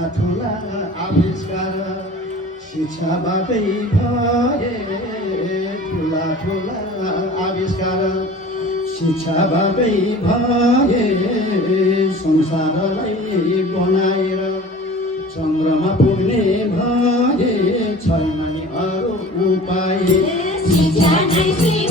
ठुला ठुला आविष्कार शिक्षाबाटै भए ठुला ठुला आविष्कार शिक्षाबाटै भए संसारलाई बनाएर चन्द्रमा पुग्ने भए छैन नि अरू उपाय शिक्षा नै